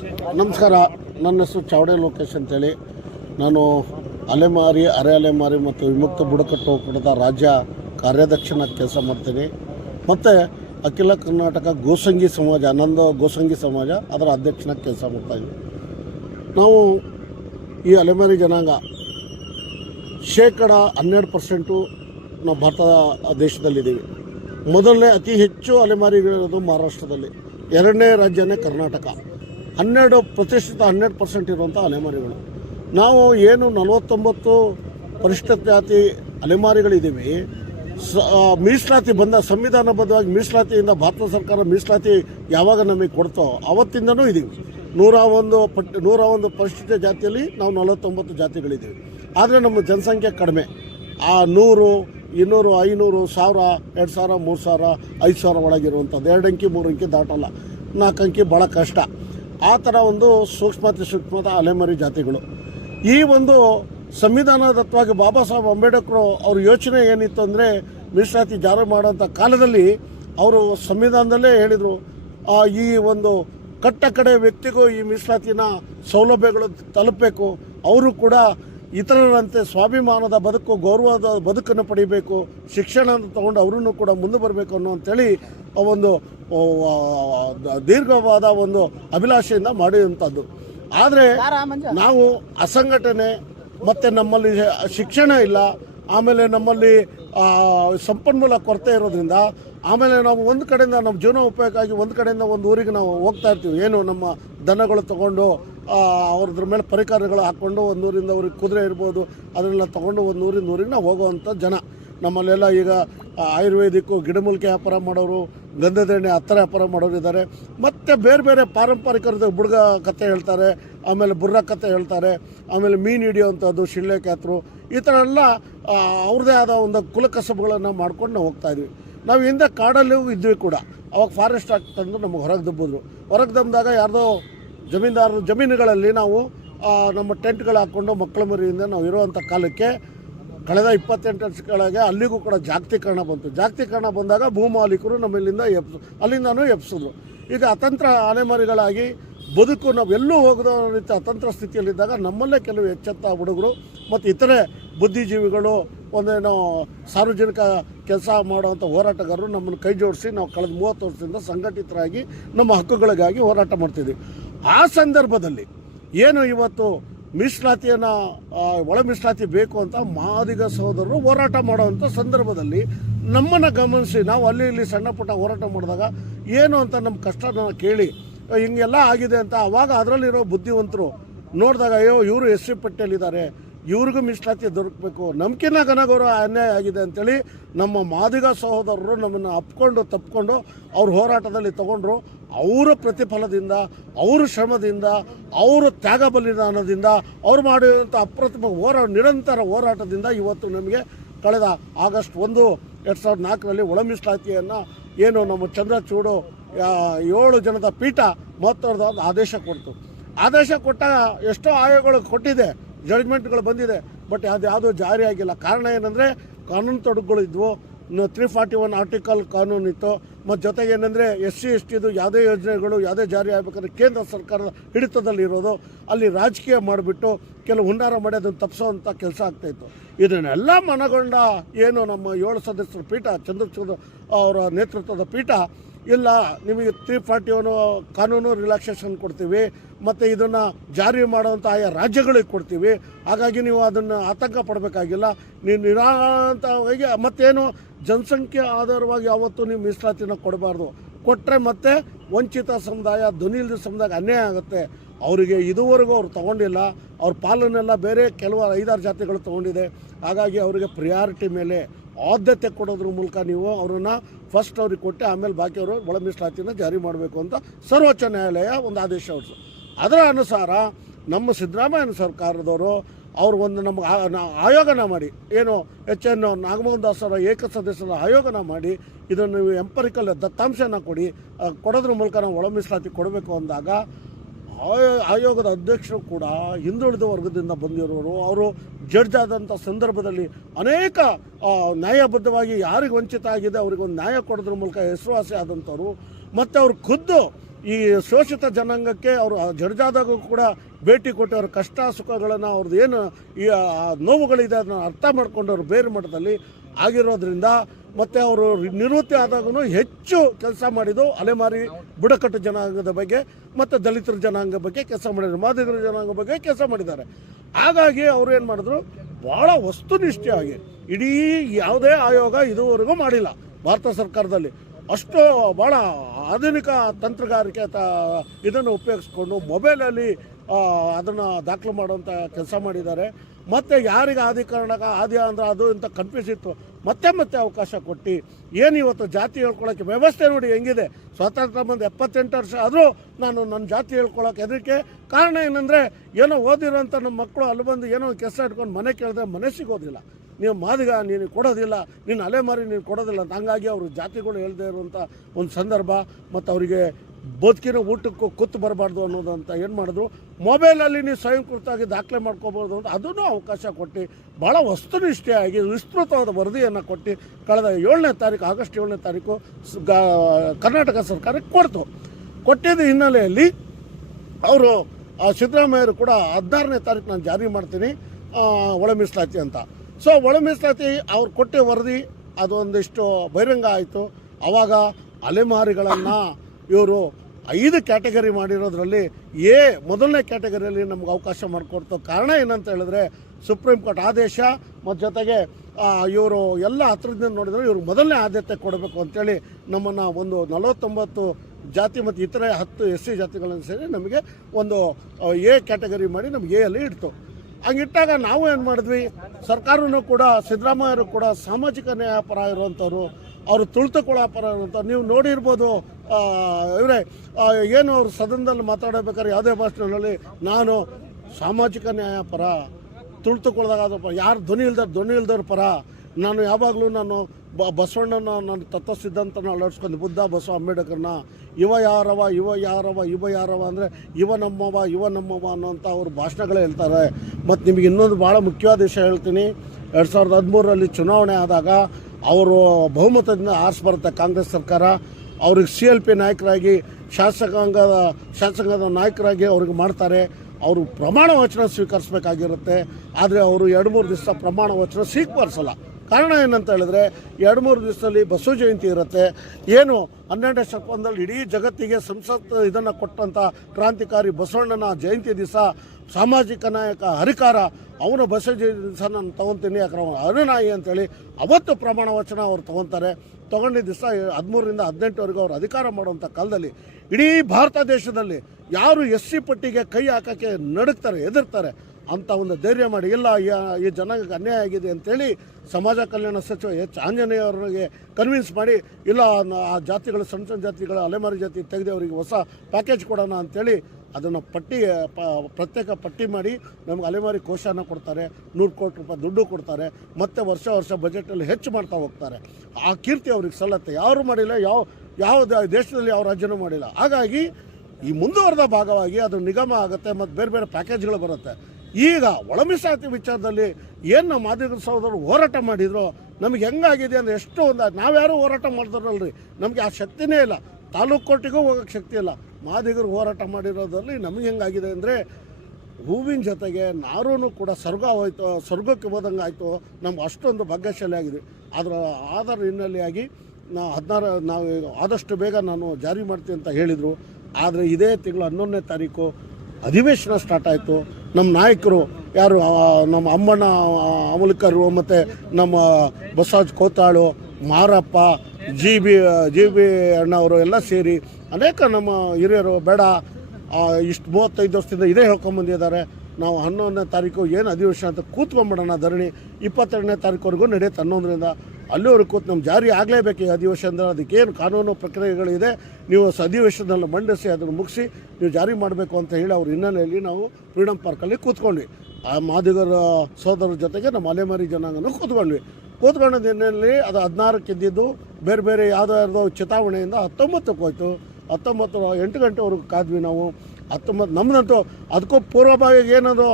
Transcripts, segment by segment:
ನಮಸ್ಕಾರ, ನನ್ನ ಹೆಸರು ಚಾವಡೆ ಲೋಕೇಶ್ ಅಂತೇಳಿ. ನಾನು ಅಲೆಮಾರಿ, ಅರೆ ಅಲೆಮಾರಿ ಮತ್ತು ವಿಮುಕ್ತ ಬುಡಕಟ್ಟು ಒಕ್ಕೂಟದ ರಾಜ್ಯ ಕಾರ್ಯಾಧ್ಯಕ್ಷನಾಗಿ ಕೆಲಸ ಮಾಡ್ತೀನಿ. ಮತ್ತು ಅಖಿಲ ಕರ್ನಾಟಕ ಗೋಸಂಗಿ ಸಮಾಜ, ಆನಂದ ಗೋಸಂಗಿ ಸಮಾಜ ಅದರ ಅಧ್ಯಕ್ಷನಾಗಿ ಕೆಲಸ ಮಾಡ್ತಾಯಿದ್ವಿ ನಾವು ಈ ಅಲೆಮಾರಿ ಜನಾಂಗ ಶೇಕಡ ಹನ್ನೆರಡು ಪರ್ಸೆಂಟು ನಾವು ಭಾರತ ದೇಶದಲ್ಲಿದ್ದೀವಿ. ಮೊದಲನೇ ಅತಿ ಹೆಚ್ಚು ಅಲೆಮಾರಿಗಳಿರೋದು ಮಹಾರಾಷ್ಟ್ರದಲ್ಲಿ. ಎರಡನೇ ರಾಜ್ಯನೇ ಕರ್ನಾಟಕ. ಹನ್ನೆರಡು ಪ್ರತಿಷ್ಠಿತ ಹನ್ನೆರಡು ಪರ್ಸೆಂಟ್ ಇರುವಂಥ ಅಲೆಮಾರಿಗಳು. ನಾವು ಏನು ನಲವತ್ತೊಂಬತ್ತು ಪರಿಶಿಷ್ಟ ಜಾತಿ ಅಲೆಮಾರಿಗಳಿದ್ದೀವಿ, ಸ ಮೀಸಲಾತಿ ಬಂದ, ಸಂವಿಧಾನಬದ್ಧವಾಗಿ ಮೀಸಲಾತಿಯಿಂದ ಭಾರತ ಸರ್ಕಾರ ಮೀಸಲಾತಿ ಯಾವಾಗ ನಮಗೆ ಕೊಡ್ತೋ ಅವತ್ತಿಂದನೂ ಇದ್ದೀವಿ. ನೂರ ಒಂದು ಪಟ್, ನೂರ ಒಂದು ಪರಿಶಿಷ್ಟ ಜಾತಿಯಲ್ಲಿ ನಾವು ನಲವತ್ತೊಂಬತ್ತು ಜಾತಿಗಳಿದ್ದೀವಿ. ಆದರೆ ನಮ್ಮ ಜನಸಂಖ್ಯೆ ಕಡಿಮೆ. ಆ ನೂರು, ಇನ್ನೂರು, ಐನೂರು, ಸಾವಿರ, ಎರಡು ಸಾವಿರ, ಮೂರು ಸಾವಿರ, ಐದು ಸಾವಿರ ಒಳಗಿರುವಂಥದ್ದು. ಎರಡು ಅಂಕಿ ಮೂರು ಅಂಕಿ ದಾಟಲ್ಲ. ನಾಲ್ಕು ಅಂಕಿ ಭಾಳ ಕಷ್ಟ. ಆ ಥರ ಒಂದು ಸೂಕ್ಷ್ಮತಿ ಸೂಕ್ಷ್ಮದ ಅಲೆಮರಿ ಜಾತಿಗಳು. ಈ ಒಂದು ಸಂವಿಧಾನದತ್ವಾಗಿ ಬಾಬಾ ಸಾಹೇಬ್ ಅಂಬೇಡ್ಕರ್ ಅವ್ರ ಯೋಚನೆ ಏನಿತ್ತು ಅಂದರೆ ಮೀಸಲಾತಿ ಜಾರಿ ಮಾಡೋಂಥ ಕಾಲದಲ್ಲಿ ಅವರು ಸಂವಿಧಾನದಲ್ಲೇ ಹೇಳಿದರು ಈ ಒಂದು ಕಟ್ಟ ಕಡೆ ವ್ಯಕ್ತಿಗೂ ಈ ಮೀಸಲಾತಿನ ಸೌಲಭ್ಯಗಳು ತಲುಪಬೇಕು. ಅವರು ಕೂಡ ಇತರರಂತೆ ಸ್ವಾಭಿಮಾನದ ಬದುಕು ಗೌರವದ ಬದುಕನ್ನು ಪಡಿಬೇಕು ಶಿಕ್ಷಣ ತಗೊಂಡು ಅವರನ್ನು ಕೂಡ ಮುಂದೆ ಬರಬೇಕು ಅನ್ನೋ ಆ ಒಂದು ದೀರ್ಘವಾದ ಒಂದು ಅಭಿಲಾಷೆಯಿಂದ ಮಾಡಿದಂಥದ್ದು. ಆದರೆ ನಾವು ಅಸಂಘಟನೆ ಮತ್ತು ನಮ್ಮಲ್ಲಿ ಶಿಕ್ಷಣ ಇಲ್ಲ ಆಮೇಲೆ ನಮ್ಮಲ್ಲಿ ಸಂಪನ್ಮೂಲ ಕೊರತೆ ಇರೋದ್ರಿಂದ ಆಮೇಲೆ ನಾವು ಒಂದು ಕಡೆಯಿಂದ ನಮ್ಮ ಜೀವನ ಉಪಯೋಗಕ್ಕಾಗಿ ಒಂದು ಕಡೆಯಿಂದ ಒಂದು ಊರಿಗೆ ನಾವು ಹೋಗ್ತಾ ಇರ್ತೀವಿ. ಏನು ನಮ್ಮ ದನಗಳು ತಗೊಂಡು ಅವ್ರದ್ರ ಮೇಲೆ ಪರಿಕರಗಳು ಹಾಕ್ಕೊಂಡು ಒಂದು ಊರಿಂದ ಊರಿಗೆ ಕುದುರೆ ಇರ್ಬೋದು, ಅದನ್ನೆಲ್ಲ ತೊಗೊಂಡು ಒಂದು ಊರಿಂದ ಊರಿಗೆ ನಾವು ಹೋಗುವಂಥ ಜನ. ನಮ್ಮಲ್ಲೆಲ್ಲ ಈಗ ಆಯುರ್ವೇದಿಕ್ಕು ಗಿಡಮೂಲಿಕೆ ವ್ಯಾಪಾರ ಮಾಡೋರು ಗಂಧದೆಣ್ಣೆ ಹತ್ತಿರ ವ್ಯಾಪಾರ ಮಾಡೋರು ಇದ್ದಾರೆ. ಮತ್ತು ಬೇರೆ ಬೇರೆ ಪಾರಂಪರಿಕರದ ಬುಡ್ಗ ಕತೆ ಹೇಳ್ತಾರೆ, ಆಮೇಲೆ ಬುರ್ರ ಕತೆ ಹೇಳ್ತಾರೆ, ಆಮೇಲೆ ಮೀನು ಹಿಡಿಯುವಂಥದ್ದು, ಶಿಳ್ಳೆ ಕ್ಯಾತ್ರು, ಈ ಥರ ಎಲ್ಲ ಅವ್ರದ್ದೇ ಆದ ಒಂದು ಕುಲಕಸಬುಗಳನ್ನು ಮಾಡ್ಕೊಂಡು ನಾವು ಹೋಗ್ತಾ ಇದ್ವಿ. ನಾವು ಹಿಂದೆ ಕಾಡಲ್ಲೂ ಇದ್ವಿ ಕೂಡ. ಅವಾಗ ಫಾರೆಸ್ಟ್ ಆಗಿ ತಂದು ನಮಗೆ ಹೊರಗೆ ದಬ್ಬಿದ್ರು. ಹೊರಗೆ ದಬ್ಬಿದಾಗ ಯಾರ್ದೋ ಜಮೀನ್ದಾರರ, ಜಮೀನುಗಳಲ್ಲಿ ನಾವು ನಮ್ಮ ಟೆಂಟ್ಗಳು ಹಾಕ್ಕೊಂಡು ಮಕ್ಕಳ ಮರಿಯಿಂದ ನಾವು ಇರುವಂಥ ಕಾಲಕ್ಕೆ ಕಳೆದ ಇಪ್ಪತ್ತೆಂಟು ವರ್ಷಗಳಿಗೆ ಅಲ್ಲಿಗೂ ಕೂಡ ಜಾಗತೀಕರಣ ಬಂತು. ಜಾಗತೀಕರಣ ಬಂದಾಗ ಭೂಮಾಲೀಕರು ನಮ್ಮಲ್ಲಿಂದ ಎಪ್ಸ್ ಅಲ್ಲಿಂದನೂ ಎಪ್ಸಿದ್ರು ಈಗ ಅತಂತ್ರ ಆನೆಮರಿಗಳಾಗಿ ಬದುಕು ನಾವು ಎಲ್ಲೂ ಹೋಗದ ರೀತಿ ಅತಂತ್ರ ಸ್ಥಿತಿಯಲ್ಲಿದ್ದಾಗ ನಮ್ಮಲ್ಲೇ ಕೆಲವು ಎಚ್ಚೆತ್ತ ಹುಡುಗರು ಮತ್ತು ಇತರೆ ಬುದ್ಧಿಜೀವಿಗಳು ಒಂದೇನೋ ಸಾರ್ವಜನಿಕ ಕೆಲಸ ಮಾಡುವಂಥ ಹೋರಾಟಗಾರರು ನಮ್ಮನ್ನು ಕೈ ಜೋಡಿಸಿ ನಾವು ಕಳೆದ ಮೂವತ್ತು ವರ್ಷದಿಂದ ಸಂಘಟಿತರಾಗಿ ನಮ್ಮ ಹಕ್ಕುಗಳಿಗಾಗಿ ಹೋರಾಟ ಮಾಡ್ತಿದ್ವಿ. ಆ ಸಂದರ್ಭದಲ್ಲಿ ಏನು ಇವತ್ತು ಮೀಸಲಾತಿಯನ್ನು ಒಳ ಮೀಸಲಾತಿ ಬೇಕು ಅಂತ ಮಾದಿಗ ಸಹೋದರರು ಹೋರಾಟ ಮಾಡುವಂಥ ಸಂದರ್ಭದಲ್ಲಿ ನಮ್ಮನ್ನು ಗಮನಿಸಿ ನಾವು ಅಲ್ಲಿ ಇಲ್ಲಿ ಸಣ್ಣ ಪುಟ್ಟ ಹೋರಾಟ ಮಾಡಿದಾಗ ಏನು ಅಂತ ನಮ್ಮ ಕಷ್ಟನ ಕೇಳಿ ಹಿಂಗೆಲ್ಲ ಆಗಿದೆ ಅಂತ. ಆವಾಗ ಅದರಲ್ಲಿರೋ ಬುದ್ಧಿವಂತರು ನೋಡಿದಾಗ, ಅಯ್ಯೋ, ಇವರು ಎಸ್ ಸಿ ಪಟ್ಟಿಯಲ್ಲಿದ್ದಾರೆ ಇವ್ರಿಗೂ ಮಿಶ್ರಾತಿ ದೊರಕಬೇಕು. ನಮ್ಕಿನ್ನ ಘನಗೌರವ ಅನ್ಯಾಯ ಆಗಿದೆ ಅಂತೇಳಿ ನಮ್ಮ ಮಾದಿಗ ಸಹೋದರರು ನಮ್ಮನ್ನು ಅಪ್ಕೊಂಡು ತಪ್ಪಿಕೊಂಡು ಅವ್ರ ಹೋರಾಟದಲ್ಲಿ ತಗೊಂಡ್ರು. ಅವರ ಪ್ರತಿಫಲದಿಂದ, ಅವರ ಶ್ರಮದಿಂದ, ಅವರ ತ್ಯಾಗ ಬಲಿದಾನದಿಂದ, ಅವ್ರು ಮಾಡಿದಂಥ ಅಪ್ರತಿಮ ಹೋರಾಟ ನಿರಂತರ ಹೋರಾಟದಿಂದ ಇವತ್ತು ನಮಗೆ ಕಳೆದ ಆಗಸ್ಟ್ ಒಂದು, ಎರಡು ಸಾವಿರದ ನಾಲ್ಕರಲ್ಲಿ ಒಳ ಏನು ನಮ್ಮ ಚಂದ್ರಚೂಡು ಏಳು ಜನದ ಪೀಠ ಮಹತ್ವದ ಆದೇಶ ಕೊಡ್ತು. ಆದೇಶ ಕೊಟ್ಟಾಗ ಎಷ್ಟೋ ಆಯೋಗಗಳು ಕೊಟ್ಟಿದೆ. ಜಡ್ಜ್ಮೆಂಟ್ಗಳು ಬಂದಿದೆ ಬಟ್ ಅದು ಯಾವುದೂ ಜಾರಿ ಆಗಿಲ್ಲ. ಕಾರಣ ಏನಂದರೆ, ಕಾನೂನು ತೊಡಕುಗಳು ಇದ್ವು. ತ್ರೀ ಫಾರ್ಟಿ ಒನ್ ಆರ್ಟಿಕಲ್ ಕಾನೂನು ಇತ್ತು. ಮತ್ತು ಜೊತೆಗೆ ಏನಂದರೆ, ಎಸ್ ಸಿ, ಎಸ್ ಟಿದು ಯಾವುದೇ ಯೋಜನೆಗಳು, ಯಾವುದೇ ಜಾರಿ ಆಗಬೇಕಾದ್ರೆ ಕೇಂದ್ರ ಸರ್ಕಾರದ ಹಿಡಿತದಲ್ಲಿರೋದು. ಅಲ್ಲಿ ರಾಜಕೀಯ ಮಾಡಿಬಿಟ್ಟು ಕೆಲವು ಹುನ್ನಾರ ಮಾಡಿ ಅದನ್ನು ತಪ್ಪಿಸೋವಂಥ ಕೆಲಸ ಆಗ್ತಾಯಿತ್ತು ಇದನ್ನೆಲ್ಲ ಮನಗೊಂಡ ಏನು ನಮ್ಮ ಏಳು ಸದಸ್ಯರ ಪೀಠ ಚಂದ್ರಚೂಡ್ ಅವರ ನೇತೃತ್ವದ ಪೀಠ, ಇಲ್ಲ ನಿಮಗೆ ತ್ರೀ ಫಾರ್ಟಿ ಒನ್ ಕಾನೂನು ರಿಲ್ಯಾಕ್ಸೇಷನ್ ಕೊಡ್ತೀವಿ, ಮತ್ತು ಇದನ್ನು ಜಾರಿ ಮಾಡುವಂಥ ಆಯಾ ರಾಜ್ಯಗಳಿಗೆ ಕೊಡ್ತೀವಿ, ಹಾಗಾಗಿ ನೀವು ಅದನ್ನು ಆತಂಕ ಪಡಬೇಕಾಗಿಲ್ಲ. ನೀವು ನಿರಾಂತವಾಗಿ ಮತ್ತೇನು ಜನಸಂಖ್ಯೆ ಆಧಾರವಾಗಿ ಯಾವತ್ತೂ ನೀವು ಮೀಸಲಾತಿನ ಕೊಡಬಾರ್ದು. ಕೊಟ್ಟರೆ ಮತ್ತೆ ವಂಚಿತ ಸಮುದಾಯ ಧ್ವನಿಲ್ದ ಸಮುದಾಯ ಅನ್ಯಾಯ ಆಗುತ್ತೆ. ಅವರಿಗೆ ಇದುವರೆಗೂ ಅವ್ರು ತಗೊಂಡಿಲ್ಲ. ಅವ್ರ ಪಾಲನೆಲ್ಲ ಬೇರೆ ಕೆಲವು ಐದಾರು ಜಾತಿಗಳು ತಗೊಂಡಿದೆ. ಹಾಗಾಗಿ ಅವರಿಗೆ ಪ್ರಿಯಾರಿಟಿ ಮೇಲೆ ಆದ್ಯತೆ ಕೊಡೋದ್ರ ಮೂಲಕ ನೀವು ಅವರನ್ನು ಫಸ್ಟ್ ಅವ್ರಿಗೆ ಕೊಟ್ಟು ಆಮೇಲೆ ಬಾಕಿಯವರು ಒಳ ಮೀಸಲಾತಿನ ಜಾರಿ ಮಾಡಬೇಕು ಅಂತ ಸರ್ವೋಚ್ಚ ನ್ಯಾಯಾಲಯ ಒಂದು ಆದೇಶ ಹೊರಡಿಸು ಅದರ ಅನುಸಾರ ನಮ್ಮ ಸಿದ್ದರಾಮಯ್ಯನ ಸರ್ಕಾರದವರು ಅವರು ಒಂದು ನಮಗೆ ಆಯೋಗನ ಮಾಡಿ, ಏನು ಎಚ್ ಎನ್ ನಾಗಮೋಹನ್ ದಾಸ್ ಅವರ ಏಕಸದಸ್ಯರ ಆಯೋಗನ ಮಾಡಿ, ಇದನ್ನು ಎಂಪರಿಕಲ್ ದತ್ತಾಂಶನ ಕೊಡಿ ಕೊಡೋದ್ರ ಮೂಲಕ ನಾವು ಒಳ ಮೀಸಲಾತಿ ಕೊಡಬೇಕು ಅಂದಾಗ, ಆಯೋ- ಆಯೋಗದ ಅಧ್ಯಕ್ಷರು ಕೂಡ ಹಿಂದುಳಿದ ವರ್ಗದಿಂದ ಬಂದಿರೋರು, ಅವರು ಜಡ್ಜ್ ಆದಂಥ ಸಂದರ್ಭದಲ್ಲಿ ಅನೇಕ ನ್ಯಾಯಬದ್ಧವಾಗಿ ಯಾರಿಗೆ ವಂಚಿತ ಆಗಿದೆ, ಅವ್ರಿಗೆ ಒಂದು ನ್ಯಾಯ ಕೊಡೋದ್ರ ಮೂಲಕ ಹೆಸರುವಾಸಿ ಆದಂಥವ್ರು ಮತ್ತು ಅವ್ರು ಖುದ್ದು ಈ ಶೋಷಿತ ಜನಾಂಗಕ್ಕೆ ಅವರು ಜಡ್ಜ್ ಕೂಡ ಭೇಟಿ ಕೊಟ್ಟು ಅವ್ರ ಕಷ್ಟ ಸುಖಗಳನ್ನು ಅವ್ರದ್ದು ಏನು ಈ ನೋವುಗಳಿದೆ ಅದನ್ನು ಅರ್ಥ ಮಾಡ್ಕೊಂಡು ಅವರು ಬೇರೆ ಮಟ್ಟದಲ್ಲಿ ಆಗಿರೋದ್ರಿಂದ ಮತ್ತು ಅವರು ನಿವೃತ್ತಿ ಆದಾಗೂ ಹೆಚ್ಚು ಕೆಲಸ ಮಾಡಿದ್ದು ಅಲೆಮಾರಿ ಬುಡಕಟ್ಟು ಜನಾಂಗದ ಬಗ್ಗೆ ಮತ್ತು ದಲಿತರ ಜನಾಂಗ ಬಗ್ಗೆ ಕೆಲಸ ಮಾಡಿದ್ರು, ಮಾದಿಗರ ಜನಾಂಗ ಬಗ್ಗೆ ಕೆಲಸ ಮಾಡಿದ್ದಾರೆ. ಹಾಗಾಗಿ ಅವರು ಏನು ಮಾಡಿದ್ರು ಭಾಳ ವಸ್ತುನಿಷ್ಠೆಯಾಗಿ ಇಡೀ ಯಾವುದೇ ಆಯೋಗ ಇದುವರೆಗೂ ಮಾಡಿಲ್ಲ. ಭಾರತ ಸರ್ಕಾರದಲ್ಲಿ. ಅಷ್ಟು ಭಾಳ ಆಧುನಿಕ ತಂತ್ರಗಾರಿಕೆ ತ ಇದನ್ನು ಉಪಯೋಗಿಸ್ಕೊಂಡು ಮೊಬೈಲಲ್ಲಿ ಅದನ್ನು ದಾಖಲು ಮಾಡುವಂಥ ಕೆಲಸ ಮಾಡಿದ್ದಾರೆ. ಮತ್ತು ಯಾರಿಗೆ ಆದಿಕರಣ ಆದಿ ಅಂದ್ರೆ ಅದು ಇಂಥ ಕನ್ಫ್ಯೂಸ್ ಇತ್ತು. ಮತ್ತೆ ಮತ್ತೆ ಅವಕಾಶ ಕೊಟ್ಟು. ಏನು ಇವತ್ತು ಜಾತಿ ಹೇಳ್ಕೊಳ್ಳೋಕ್ಕೆ ವ್ಯವಸ್ಥೆ ನೋಡಿ ಹೆಂಗಿದೆ. ಸ್ವಾತಂತ್ರ್ಯ ಬಂದು ಎಪ್ಪತ್ತೆಂಟು ವರ್ಷ ಆದರೂ ನಾನು ನನ್ನ ಜಾತಿ ಹೇಳ್ಕೊಳ್ಳೋಕೆ ಹೆದರಿಕೆ. ಕಾರಣ ಏನಂದರೆ, ಏನೋ ಓದಿರೋಂಥ ನಮ್ಮ ಮಕ್ಕಳು ಅಲ್ಲಿ ಬಂದು ಏನೋ ಕೆಲಸ ಇಟ್ಕೊಂಡು ಮನೆ ಕೇಳಿದ್ರೆ ಮನೆ ಸಿಗೋದಿಲ್ಲ ನೀವು ಮಾದಿಗ, ನೀನು ಕೊಡೋದಿಲ್ಲ, ನೀನು ಅಲೆಮಾರಿ ನೀನು ಕೊಡೋದಿಲ್ಲ ಅಂತ. ಹಂಗಾಗಿ ಅವರು ಜಾತಿಗಳು ಹೇಳದೇ ಇರುವಂಥ ಒಂದು ಸಂದರ್ಭ ಮತ್ತು ಅವರಿಗೆ ಬದುಕಿನ ಊಟಕ್ಕೂ ಕುತ್ತು ಬರಬಾರ್ದು ಅನ್ನೋದಂತ ಏನು ಮಾಡಿದ್ರು. ಮೊಬೈಲಲ್ಲಿ ನೀವು ಸ್ವಯಂಕೃತವಾಗಿ ದಾಖಲೆ ಮಾಡ್ಕೋಬೋದು ಅಂತ ಅದನ್ನು ಅವಕಾಶ ಕೊಟ್ಟು ಭಾಳ ವಸ್ತುನಿಷ್ಠೆಯಾಗಿ ವಿಸ್ತೃತವಾದ ವರದಿಯನ್ನು ಕೊಟ್ಟು ಕಳೆದ ಏಳನೇ ತಾರೀಕು, ಆಗಸ್ಟ್ ಏಳನೇ ತಾರೀಕು ಕರ್ನಾಟಕ ಸರ್ಕಾರಕ್ಕೆ ಕೊಡ್ತು. ಕೊಟ್ಟಿದ್ದ ಹಿನ್ನೆಲೆಯಲ್ಲಿ ಅವರು ಸಿದ್ದರಾಮಯ್ಯರು ಕೂಡ ಹದಿನಾರನೇ ತಾರೀಕು ನಾನು ಜಾರಿ ಮಾಡ್ತೀನಿ ಒಳ ಮೀಸಲಾತಿ ಅಂತ. ಸೊ ಒಳ ಮೀಸಲಾತಿ ಅವ್ರು ಕೊಟ್ಟೆ ವರದಿ, ಅದೊಂದಿಷ್ಟು ಬಹಿರಂಗ ಆಯಿತು. ಆವಾಗ ಅಲೆಮಾರಿಗಳನ್ನು ಇವರು ಐದು ಕ್ಯಾಟಗರಿ ಮಾಡಿರೋದ್ರಲ್ಲಿ ಎ ಮೊದಲನೇ ಕ್ಯಾಟಗರಿಯಲ್ಲಿ ನಮ್ಗೆ ಅವಕಾಶ ಮಾಡಿಕೊಡ್ತು ಕಾರಣ ಏನಂತ ಹೇಳಿದ್ರೆ ಸುಪ್ರೀಂ ಕೋರ್ಟ್ ಆದೇಶ, ಮತ್ತು ಜೊತೆಗೆ ಇವರು ಎಲ್ಲ ಹತ್ರದಿಂದ ನೋಡಿದ್ರೆ ಇವರು ಮೊದಲನೇ ಆದ್ಯತೆ ಕೊಡಬೇಕು ಅಂತೇಳಿ ನಮ್ಮನ್ನು ಒಂದು ನಲವತ್ತೊಂಬತ್ತು ಜಾತಿ ಮತ್ತು ಇತರೆ ಹತ್ತು ಎಸ್ ಸಿ ಜಾತಿಗಳನ್ನು ಸೇರಿ ನಮಗೆ ಒಂದು ಎ ಕ್ಯಾಟಗರಿ ಮಾಡಿ ನಮ್ಗೆ ಎ ಅಲ್ಲಿ ಇಡ್ತು. ಹಂಗಿಟ್ಟಾಗ ನಾವು ಏನು ಮಾಡಿದ್ವಿ, ಸರ್ಕಾರನೂ ಕೂಡ, ಸಿದ್ದರಾಮಯ್ಯರು ಕೂಡ ಸಾಮಾಜಿಕ ನ್ಯಾಯ ಪರ ಇರುವಂಥವ್ರು ಅವರು ತುಳಿತುಕೊಳ್ಳೋ ಪರ ಇರುವಂಥವ್ರು ನೀವು ನೋಡಿರ್ಬೋದು ಇವರೇ ಏನು ಅವರು ಸದನದಲ್ಲಿ ಮಾತಾಡಬೇಕಾದ್ರೆ ಯಾವುದೇ ಭಾಷಣದಲ್ಲಿ ನಾನು ಸಾಮಾಜಿಕ ನ್ಯಾಯ ಪರ ತುಳಿತುಕೊಳ್ಳದಾಗ ಯಾರು ಧ್ವನಿ ಇಲ್ದ ಧ್ವನಿ ಇಲ್ದವ್ರ ಪರ, ನಾನು ಯಾವಾಗಲೂ ನಾನು ಬ, ಬಸವಣ್ಣನ ನನ್ನ ತತ್ವ ಸಿದ್ಧಾಂತನ ಅಳವಡಿಸ್ಕೊಂಡು ಬುದ್ಧ, ಬಸವ, ಅಂಬೇಡ್ಕರ್ನ ಇವ ಯಾರವ ಇವ ಯಾರವ ಇವ ಯಾರವ ಅಂದರೆ ಇವ ನಮ್ಮವ ಇವ ನಮ್ಮವ ಅನ್ನೋಂಥ ಅವ್ರ ಭಾಷಣಗಳೇ ಹೇಳ್ತಾರೆ. ಮತ್ತು ನಿಮಗೆ ಇನ್ನೊಂದು ಭಾಳ ಮುಖ್ಯವಾದ ವಿಷಯ ಹೇಳ್ತೀನಿ. ಎರಡು ಸಾವಿರದ ಹದಿಮೂರರಲ್ಲಿ ಚುನಾವಣೆ ಆದಾಗ ಅವರು ಬಹುಮತದಿಂದ ಆರಿಸಿ ಬರುತ್ತೆ ಕಾಂಗ್ರೆಸ್ ಸರ್ಕಾರ. ಅವ್ರಿಗೆ ಸಿ ಎಲ್ ಪಿ ನಾಯಕರಾಗಿ ಶಾಸಕಾಂಗದ ಶಾಸಕಾಂಗದ ನಾಯಕರಾಗಿ ಅವ್ರಿಗೆ ಮಾಡ್ತಾರೆ. ಅವರು ಪ್ರಮಾಣ ವಚನ ಸ್ವೀಕರಿಸಬೇಕಾಗಿರುತ್ತೆ. ಆದರೆ ಅವರು ಎರಡು ಮೂರು ದಿವಸ ಪ್ರಮಾಣ ವಚನ ಸ್ವೀಕರಿಸಲ್ಲ. ಕಾರಣ ಏನಂತ ಹೇಳಿದ್ರೆ ಎರಡು ಮೂರು ದಿವಸದಲ್ಲಿ ಬಸವ ಜಯಂತಿ ಇರುತ್ತೆ. ಏನು ಹನ್ನೆರಡನೇ ಶತಮಾನದಲ್ಲಿ ಇಡೀ ಜಗತ್ತಿಗೆ ಸಂಸತ್ ಇದನ್ನು ಕೊಟ್ಟಂಥ ಕ್ರಾಂತಿಕಾರಿ ಬಸವಣ್ಣನ ಜಯಂತಿ ದಿವಸ ಸಾಮಾಜಿಕ ನಾಯಕ ಹರಿಕಾರ ಅವನ ಬಸವ ಜಯಂತಿ ದಿವಸ ನಾನು ತೊಗೊತೀನಿ, ಯಾಕಂದ್ರೆ ಅವನು ಅನುನಾಯಿ ಅಂತೇಳಿ ಅವತ್ತು ಪ್ರಮಾಣ ವಚನ ಅವ್ರು ತೊಗೊತಾರೆ. ತೊಗೊಂಡಿದ್ದ ದಿವಸ ಹದಿಮೂರರಿಂದ ಹದಿನೆಂಟುವರೆಗೂ ಅವ್ರು ಅಧಿಕಾರ ಮಾಡುವಂಥ ಕಾಲದಲ್ಲಿ ಇಡೀ ಭಾರತ ದೇಶದಲ್ಲಿ ಯಾರು ಎಸ್ ಸಿ ಪಟ್ಟಿಗೆ ಕೈ ಹಾಕೋಕ್ಕೆ ನಡುಕ್ತಾರೆ ಎದುರ್ತಾರೆ ಅಂತ ಒಂದು ಧೈರ್ಯ ಮಾಡಿ, ಇಲ್ಲ, ಈ- ಜನಾಂಗಕ್ಕೆ ಅನ್ಯಾಯ ಆಗಿದೆ ಅಂತೇಳಿ ಸಮಾಜ ಕಲ್ಯಾಣ ಸಚಿವ ಎಚ್. ಆಂಜನೇಯ ಅವರಿಗೆ ಕನ್ವಿನ್ಸ್ ಮಾಡಿ, ಇಲ್ಲ ಆ ಜಾತಿಗಳು, ಸಣ್ಣ ಸಣ್ಣ ಜಾತಿಗಳು, ಅಲೆಮಾರಿ ಜಾತಿ ತೆಗೆದು ಅವರಿಗೆ ಹೊಸ ಪ್ಯಾಕೇಜ್ ಕೊಡೋಣ ಅಂತೇಳಿ ಅದನ್ನು ಪಟ್ಟಿ ಪ್ರತ್ಯೇಕ ಪಟ್ಟಿ ಮಾಡಿ ನಮ್ಗೆ ಅಲೆಮಾರಿ ಕೋಶನ ಕೊಡ್ತಾರೆ, ನೂರು ಕೋಟಿ ರೂಪಾಯಿ ದುಡ್ಡು ಕೊಡ್ತಾರೆ, ಮತ್ತೆ ವರ್ಷ ವರ್ಷ ಬಜೆಟಲ್ಲಿ ಹೆಚ್ಚು ಮಾಡ್ತಾ ಹೋಗ್ತಾರೆ. ಆ ಕೀರ್ತಿ ಅವ್ರಿಗೆ ಸಲ್ಲತ್ತೆ. ಯಾರು ಮಾಡಿಲ್ಲ, ಯಾವ ಯಾವ ದೇಶದಲ್ಲಿ ಯಾವ ರಾಜ್ಯನೂ ಮಾಡಿಲ್ಲ. ಹಾಗಾಗಿ ಈ ಮುಂದುವರೆದ ಭಾಗವಾಗಿ ಅದು ನಿಗಮ ಆಗುತ್ತೆ, ಮತ್ತು ಬೇರೆ ಬೇರೆ ಪ್ಯಾಕೇಜ್ಗಳು ಬರುತ್ತೆ. ಈಗ ಒಳಮೀಸಲಾತಿ ವಿಚಾರದಲ್ಲಿ ಏನು ನಮ್ಮ ಮಾದಿಗ ಸಹೋದರರು ಹೋರಾಟ ಮಾಡಿದ್ರು, ನಮಗೆ ಹೆಂಗಾಗಿದೆ ಅಂದರೆ ಎಷ್ಟು ಒಂದು ನಾವ್ಯಾರು ಹೋರಾಟ ಮಾಡ್ತಾರಲ್ರಿ? ನಮಗೆ ಆ ಶಕ್ತಿನೇ ಇಲ್ಲ. ತಾಲೂಕು ಕೋರ್ಟಿಗೂ ಹೋಗೋಕ್ಕೆ ಶಕ್ತಿ ಇಲ್ಲ. ಮಾದಿಗರು ಹೋರಾಟ ಮಾಡಿರೋದ್ರಲ್ಲಿ ನಮಗೆ ಹೆಂಗಾಗಿದೆ ಅಂದರೆ ಹೂವಿನ ಜೊತೆಗೆ ನಾರೂ ಕೂಡ ಸ್ವರ್ಗ ಹೋಯ್ತು, ಸ್ವರ್ಗಕ್ಕೆ ಹೋದಂಗೆ ಆಯಿತು. ನಮ್ಗೆ ಅಷ್ಟೊಂದು ಭಾಗ್ಯಶಾಲಿ ಆಗಿದೆ. ಅದರ ಆಧಾರ ಹಿನ್ನೆಲೆಯಾಗಿ ನಾವು ಹದಿನಾರು, ನಾವು ಆದಷ್ಟು ಬೇಗ ನಾನು ಜಾರಿ ಮಾಡ್ತೀನಿ ಅಂತ ಹೇಳಿದರು. ಆದರೆ ಇದೇ ತಿಂಗಳು ಹನ್ನೊಂದನೇ ತಾರೀಕು ಅಧಿವೇಶನ ಸ್ಟಾರ್ಟ್ ಆಯಿತು. ನಮ್ಮ ನಾಯಕರು ಯಾರು ನಮ್ಮ ಅಮ್ಮಣ್ಣ ಅಮಲಿಕರು, ಮತ್ತು ನಮ್ಮ ಬಸವಾಜ್ ಕೋತಾಳು, Marappa, G B G B ಅಣ್ಣವರು ಎಲ್ಲ ಸೇರಿ ಅನೇಕ ನಮ್ಮ ಹಿರಿಯರು, ಬೇಡ ಇಷ್ಟು ಮೂವತ್ತೈದು ವರ್ಷದಿಂದ ಇದೇ ಹೇಳ್ಕೊಂಬಂದಿದ್ದಾರೆ ನಾವು ಹನ್ನೊಂದನೇ ತಾರೀಕು ಏನು ಅಧಿವೇಶನ ಅಂತ ಕೂತ್ಕೊಂಬಿಡೋಣ, ಧರಣಿ ಇಪ್ಪತ್ತೆರಡನೇ ತಾರೀಕುವರೆಗೂ ನಡೆಯುತ್ತೆ ಹನ್ನೊಂದರಿಂದ ಅಲ್ಲಿವರೆಗೂ ಕೂತು ನಮ್ಮ ಜಾರಿ ಆಗಲೇಬೇಕು ಈ ಅಧಿವೇಶನದ ಅದಕ್ಕೇನು ಕಾನೂನು ಪ್ರಕ್ರಿಯೆಗಳಿದೆ, ನೀವು ಅಧಿವೇಶನದಲ್ಲಿ ಮಂಡಿಸಿ, ಅದನ್ನು ಮುಗಿಸಿ, ನೀವು ಜಾರಿ ಮಾಡಬೇಕು ಅಂತ ಹೇಳಿ ಅವ್ರ ಹಿನ್ನೆಲೆಯಲ್ಲಿ ನಾವು ಫ್ರೀಡಮ್ ಪಾರ್ಕಲ್ಲಿ ಕೂತ್ಕೊಂಡ್ವಿ. ಆ ಮಾದಿಗರ ಸೋದರರ ಜೊತೆಗೆ ನಮ್ಮ ಅಲೆಮಾರಿ ಜನಾಂಗನೂ ಕೂತ್ಕೊಂಡ್ವಿ. ಕೂತ್ಕೊಂಡ ಹಿನ್ನೆಲೆಯಲ್ಲಿ ಅದು ಹದಿನಾರಕ್ಕೆ ಇದ್ದಿದ್ದು ಬೇರೆ ಬೇರೆ ಯಾವುದೋ ಯಾವುದೋ ಚಿತಾವಣೆಯಿಂದ ಹತ್ತೊಂಬತ್ತಕ್ಕೆ ಹೋಯ್ತು. ಹತ್ತೊಂಬತ್ತು ಎಂಟು ಗಂಟೆವರೆಗೂ ಕಾದ್ವಿ ನಾವು. ಹತ್ತೊಂಬತ್ತು ನಮ್ಮದಂತೂ ಅದಕ್ಕೂ ಪೂರ್ವಭಾವಿಗೆ ಏನದು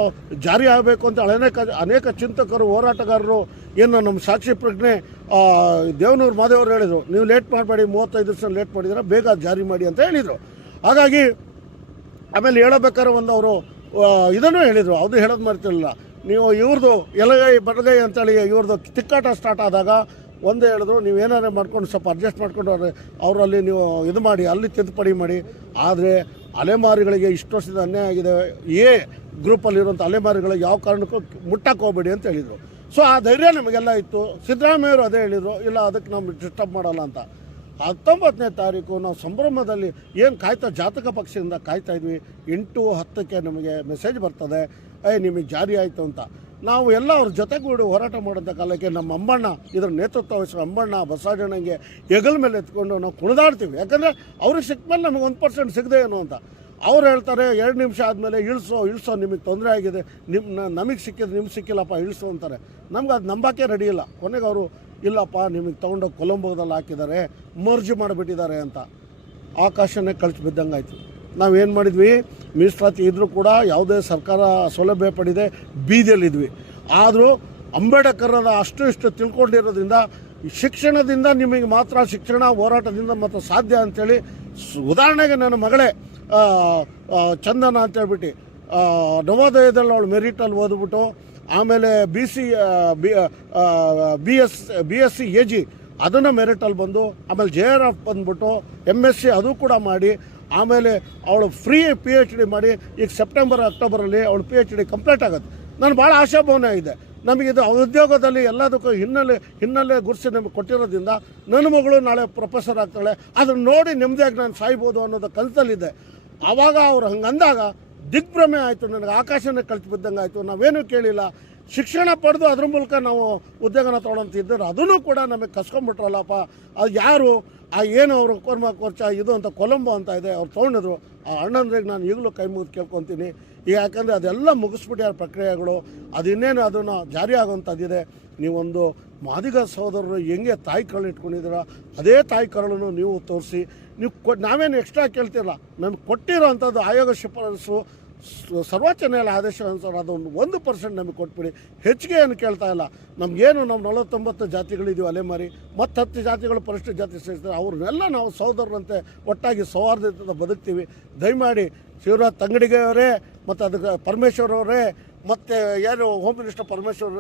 ಜಾರಿ ಆಗಬೇಕು ಅಂತ ಅನೇಕ ಅನೇಕ ಚಿಂತಕರು, ಹೋರಾಟಗಾರರು ಏನು ನಮ್ಮ ಸಾಕ್ಷಿ ಪ್ರಜ್ಞೆ ದೇವನೂರು ಮಾದೇವರು ಹೇಳಿದರು, ನೀವು ಲೇಟ್ ಮಾಡಬೇಡಿ, ಮೂವತ್ತೈದು ದಿವಸ ಲೇಟ್ ಮಾಡಿದ್ರೆ ಬೇಗ ಜಾರಿ ಮಾಡಿ ಅಂತ ಹೇಳಿದರು. ಹಾಗಾಗಿ, ಆಮೇಲೆ ಹೇಳಬೇಕಾದ್ರೆ ಒಂದು ಅವರು ಇದನ್ನು ಹೇಳಿದರು. ಅದು ಹೇಳೋದು ಮಾಡ್ತಿರಲಿಲ್ಲ ನೀವು ಇವ್ರದ್ದು ಎಲಗೈ, ಬಡಗೈ ಅಂತೇಳಿ ಇವ್ರದ್ದು ತಿಕ್ಕಾಟ ಸ್ಟಾರ್ಟ್ ಆದಾಗ ಒಂದೇ ಹೇಳಿದ್ರು, ನೀವು ಏನಾರೇ ಮಾಡ್ಕೊಂಡು ಸ್ವಲ್ಪ ಅಡ್ಜಸ್ಟ್ ಮಾಡ್ಕೊಂಡು ಅವ್ರ- ಅವರಲ್ಲಿ ನೀವು ಇದು ಮಾಡಿ, ಅಲ್ಲಿ ತಿದ್ದುಪಡಿ ಮಾಡಿ. ಆದರೆ ಅಲೆಮಾರಿಗಳಿಗೆ ಇಷ್ಟು ವರ್ಷದ ಅನ್ಯಾಯ ಆಗಿದೆ. ಎ ಗ್ರೂಪಲ್ಲಿರುವಂಥ ಅಲೆಮಾರಿಗಳಿಗೆ ಯಾವ ಕಾರಣಕ್ಕೂ ಮುಟ್ಟಕ್ಕೆ ಹೋಗ್ಬೇಡಿ ಅಂತ ಹೇಳಿದರು. ಸೊ ಆ ಧೈರ್ಯ ನಮಗೆಲ್ಲ ಇತ್ತು. ಸಿದ್ದರಾಮಯ್ಯವರು ಅದೇ ಹೇಳಿದರು, ಇಲ್ಲ, ಅದಕ್ಕೆ ನಾವು ಡಿಸ್ಟರ್ಬ್ ಮಾಡಲ್ಲ ಅಂತ. ಹತ್ತೊಂಬತ್ತನೇ ತಾರೀಕು ನಾವು ಸಂಭ್ರಮದಲ್ಲಿ ಏನು ಕಾಯ್ತಾ ಜಾತಕ ಪಕ್ಷದಿಂದ ಕಾಯ್ತಾ ಇದ್ವಿ. ಎಂಟು ಹತ್ತಕ್ಕೆ ನಮಗೆ ಮೆಸೇಜ್ ಬರ್ತದೆ, ಏ, ನಿಮಗೆ ಜಾರಿ ಆಯಿತು ಅಂತ. ನಾವು ಎಲ್ಲ ಅವ್ರ ಜೊತೆಗೂಡಿ ಹೋರಾಟ ಮಾಡಿದ ಕಾಲಕ್ಕೆ ನಮ್ಮ ಅಮ್ಮಣ್ಣ ಇದರ ನೇತೃತ್ವ ವಹಿಸಿದ ಅಂಬಣ್ಣ, ಬಸವಣ್ಣಂಗೆ ಹೆಗಲ ಮೇಲೆ ಎತ್ಕೊಂಡು ನಾವು ಕುಣಿದಾಡ್ತೀವಿ. ಯಾಕಂದರೆ ಅವ್ರಿಗೆ ಸಿಕ್ಕ ಮೇಲೆ ನಮಗೆ ಒಂದು ಪರ್ಸೆಂಟ್ ಸಿಗದೆ ಏನು ಅಂತ. ಅವ್ರು ಹೇಳ್ತಾರೆ, ಎರಡು ನಿಮಿಷ ಆದಮೇಲೆ ಇಳಿಸೋ ಇಳಿಸೋ, ನಿಮಗೆ ತೊಂದರೆ ಆಗಿದೆ. ನಿಮ್ಮ ನಮಗೆ ಸಿಕ್ಕಿದ್ರೆ ನಿಮ್ಗೆ ಸಿಕ್ಕಿಲ್ಲಪ್ಪ, ಇಳಿಸು ಅಂತಾರೆ. ನಮ್ಗೆ ಅದು ನಂಬಕ್ಕೆ ರೆಡಿ ಇಲ್ಲ. ಕೊನೆಗೆ ಅವರು, ಇಲ್ಲಪ್ಪ, ನಿಮಗೆ ತೊಗೊಂಡೋಗಿ ಕೊಲಂಬೋದಲ್ಲಿ ಹಾಕಿದ್ದಾರೆ ಮರ್ಜ್ ಮಾಡಿಬಿಟ್ಟಿದ್ದಾರೆ ಅಂತ. ಆಕಾಶನೇ ಕಳ್ಸಿ ಬಿದ್ದಂಗೆ ಆಯಿತು ನಾವೇನು ಮಾಡಿದ್ವಿ? ಮೀಸಲಾತಿ ಇದ್ದರೂ ಕೂಡ ಯಾವುದೇ ಸರ್ಕಾರ ಸೌಲಭ್ಯ ಪಡೆದೇ ಬೀದಿಯಲ್ಲಿದ್ವಿ. ಆದರೂ ಅಂಬೇಡ್ಕರ್ನ ಅಷ್ಟು ಇಷ್ಟು ತಿಳ್ಕೊಂಡಿರೋದ್ರಿಂದ, ಶಿಕ್ಷಣದಿಂದ ನಿಮಗೆ ಮಾತ್ರ ಶಿಕ್ಷಣ ಹೋರಾಟದಿಂದ ಮಾತ್ರ ಸಾಧ್ಯ ಅಂಥೇಳಿ ಉದಾಹರಣೆಗೆ ನನ್ನ ಮಗಳೇ ಚಂದನ ಅಂತ ಹೇಳ್ಬಿಟ್ಟು ನವೋದಯದಲ್ಲಿ ಅವಳು ಮೆರಿಟಲ್ಲಿ ಓದ್ಬಿಟ್ಟು, ಆಮೇಲೆ B C B S B S C A G ಅದನ್ನು ಮೆರಿಟಲ್ಲಿ ಬಂದು, ಆಮೇಲೆ ಜೆ ಆರ್ ಎಫ್ ಬಂದ್ಬಿಟ್ಟು ಎಂ ಎಸ್ ಸಿ ಅದು ಕೂಡ ಮಾಡಿ, ಆಮೇಲೆ ಅವಳು ಫ್ರೀ ಪಿ ಎಚ್ ಡಿ ಮಾಡಿ, ಈಗ ಸೆಪ್ಟೆಂಬರ್ ಅಕ್ಟೋಬರಲ್ಲಿ ಅವಳು ಪಿ ಎಚ್ ಡಿ ಕಂಪ್ಲೀಟ್ ಆಗುತ್ತೆ. ನಾನು ಭಾಳ ಆಶಾಭಾವನೆ ಇದೆ. ನಮಗಿದು ಉದ್ಯೋಗದಲ್ಲಿ ಎಲ್ಲದಕ್ಕೂ ಹಿನ್ನೆಲೆ ಹಿನ್ನೆಲೆ ಗುರುಸಿ ನಮಗೆ ಕೊಟ್ಟಿರೋದ್ರಿಂದ, ನನ್ನ ಮಗಳು ನಾಳೆ ಪ್ರೊಫೆಸರ್ ಆಗ್ತಾಳೆ. ಅದನ್ನು ನೋಡಿ ನೆಮ್ಮದಿಯಾಗಿ ನಾನು ಸಾಯ್ಬೋದು ಅನ್ನೋದು ಕನಸಲ್ಲಿದೆ. ಆವಾಗ ಅವ್ರು ಹಂಗಂದಾಗ ದಿಗ್ಭ್ರಮೆ ಆಯಿತು, ನನಗೆ ಆಕಾಶನ ಕಳಿಸಿ ಬಿದ್ದಂಗೆ ಆಯಿತು, ನಾವೇನೂ ಕೇಳಿಲ್ಲ. ಶಿಕ್ಷಣ ಪಡೆದು ಅದ್ರ ಮೂಲಕ ನಾವು ಉದ್ಯೋಗನ ತೊಗೊಳಂತಿದ್ದರೆ ಅದನ್ನು ಕೂಡ ನಮಗೆ ಕಸ್ಕೊಂಬಿಟ್ರಲ್ಲಪ್ಪ ಅದು ಯಾರು? ಆ ಏನು ಅವರು ಕೋರ್ಮ ಕೋರ್ಚ ಇದು ಅಂತ ಕೊಲಂಬೋ ಅಂತ ಇದೆ, ಅವ್ರು ತೊಗೊಂಡಿದ್ರು. ಆ ಅಣ್ಣಂದ್ರಿಗೆ ನಾನು ಈಗಲೂ ಕೈ ಮುಗಿದು ಕೇಳ್ಕೊತೀನಿ. ಯಾಕಂದರೆ ಅದೆಲ್ಲ ಮುಗಿಸ್ಬಿಟ್ಟಾರ ಪ್ರಕ್ರಿಯೆಗಳು. ಅದು ಇನ್ನೇನು ಅದನ್ನು ಜಾರಿ ಆಗುವಂಥದ್ದಿದೆ. ನೀವೊಂದು ಮಾದಿಗ ಸಹೋದರರು ಹೆಂಗೆ ತಾಯಿ ಕರಳು ಇಟ್ಕೊಂಡಿದ್ದೀರ ಅದೇ ತಾಯಿ ಕರಳನ್ನು ನೀವು ತೋರಿಸಿ. ನೀವು ಕೊ, ನಾವೇನು ಎಕ್ಸ್ಟ್ರಾ ಕೇಳ್ತಿಲ್ಲ. ನಮ್ಗೆ ಕೊಟ್ಟಿರೋ ಅಂಥದ್ದು ಆಯೋಗ ಶಿಫಾರಸು ಸರ್ವೋಚ್ಚ ನ್ಯಾಯಾಲಯ ಆದೇಶ ಅನುಸಾರ ಅದೊಂದು ಒಂದು ಪರ್ಸೆಂಟ್ ನಮಗೆ ಕೊಟ್ಬಿಡಿ. ಹೆಚ್ಚಿಗೆ ಏನು ಕೇಳ್ತಾ ಇಲ್ಲ. ನಮಗೇನು ನಾವು ನಲವತ್ತೊಂಬತ್ತು ಜಾತಿಗಳಿದ್ದೀವಿ ಅಲೆಮಾರಿ ಮತ್ತು ಹತ್ತು ಜಾತಿಗಳು ಪರಿಶಿಷ್ಟ ಜಾತಿ ಸೇರಿಸ್ತಾರೆ ಅವ್ರನ್ನೆಲ್ಲ ನಾವು ಸಹೋದರರಂತೆ ಒಟ್ಟಾಗಿ ಸೌಹಾರ್ದದಿಂದ ಬದುಕ್ತೀವಿ. ದಯಮಾಡಿ ಶಿವರಾಜ್ ತಂಗಡಿಗೆ ಅವರೇ, ಮತ್ತು ಅದಕ್ಕೆ ಪರಮೇಶ್ವರ್ ಅವರೇ, ಮತ್ತು ಏನು ಹೋಮ್ ಮಿನಿಸ್ಟರ್ ಪರಮೇಶ್ವರ್